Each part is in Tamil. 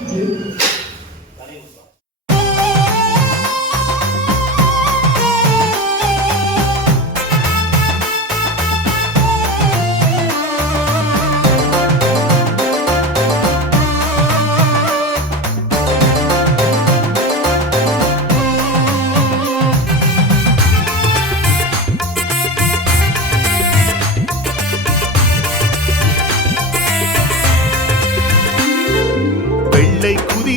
வெள்ளை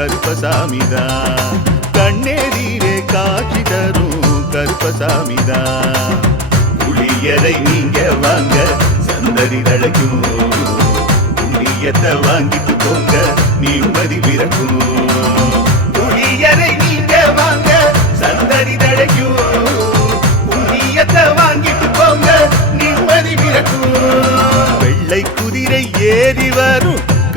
கருப்பசாமிதா. கண்ணெதிரே காட்சி தரும் கருப்பசாமிதா. புளியரை நீங்க வாங்க சந்தடி தழைக்கும் புளியத்தை வாங்கிட்டு போங்க நிம்மதி பிறக்கும். புளியரை நீங்க வாங்க சந்தடி தழைக்கும்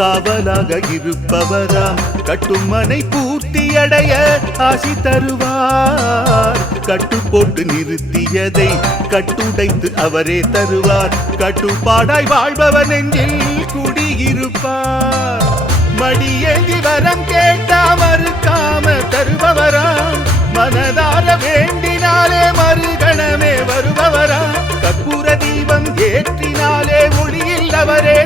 காவலாக இருப்பவராம். கட்டுமனை பூர்த்தி அடைய ஆசி தருவார். கட்டு போட்டு நிறுத்தியதை கட்டுடைத்து அவரே தருவார். கட்டுப்பாடாய் வாழ்பவர் நெஞ்சில் குடியிருப்பார். மடியேந்தி வரம் கேட்டா மறுக்காம தருபவராம். மனதா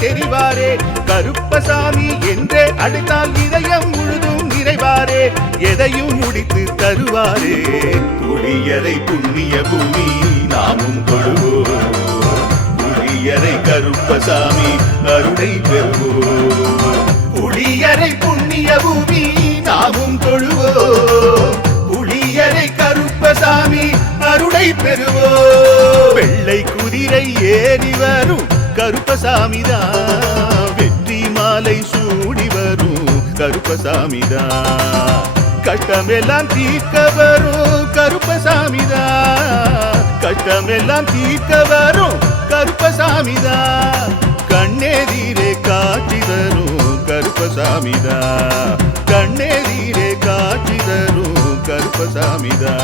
தெரிவாரே. கருப்பசாமி என்றே அழைத்தால் இதயம் முழுதும் நிறைவாரே. எதையும் முடித்து தருவாரே. புளியரை புண்ணிய பூமி நாமும் கொழுவோம் புளியரை கருப்பசாமி அருளை பெறுவோம். புளியரை புண்ணிய பூமி நாமும் தொழுவோம். புளியரை கருப்பசாமி அருளை பெறுவோம். வெள்ளை குதிரை ஏறி வரும். கருப்பசாமிதான். வெற்றி மாலை சூடி வரும். கருப்பசாமிதான். கட்டமெல்லாம் தீர்க்க வரும். கருப்பசாமிதா கட்டமெல்லாம் தீர்க்க வரும். கருப்பசாமிதா கண்ணெதிரே காட்சி தரும். கருப்பசாமிதா கண்ணெதிரே காட்சி தரும். கருப்பசாமிதா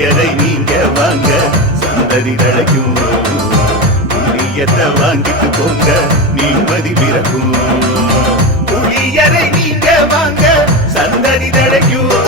புளியரை நீங்க வாங்க? சந்ததி தழைக்கும் புளியத்தை வாங்கிட்டு போங்க நிம்மதி பிறக்கும். புளியரை நீங்க வாங்க சந்ததி தழைக்கும்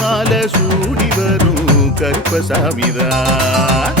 சூடி வரும் கருப்பசாமிதான்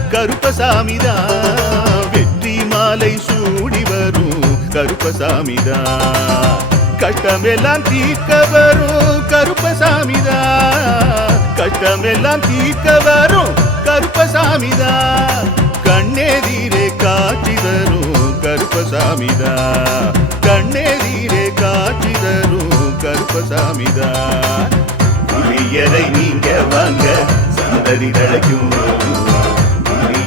கருப்பசாமிதா. வெற்றி மாலை சூடி வரும் கருப்பசாமிதா. கஷ்டமெல்லாம் தீர்க்க வரும் கருப்பசாமிதா. கஷ்டமெல்லாம் தீர்க்க வரும் கருப்பசாமிதான் கண்ணெதிரே காட்சி தரும் கருப்பசாமிதான் கண்ணெதிரே காட்சி தரும் கருப்பசாமிதா. புளியரை நீங்க வாங்க சந்ததி தழைக்கும்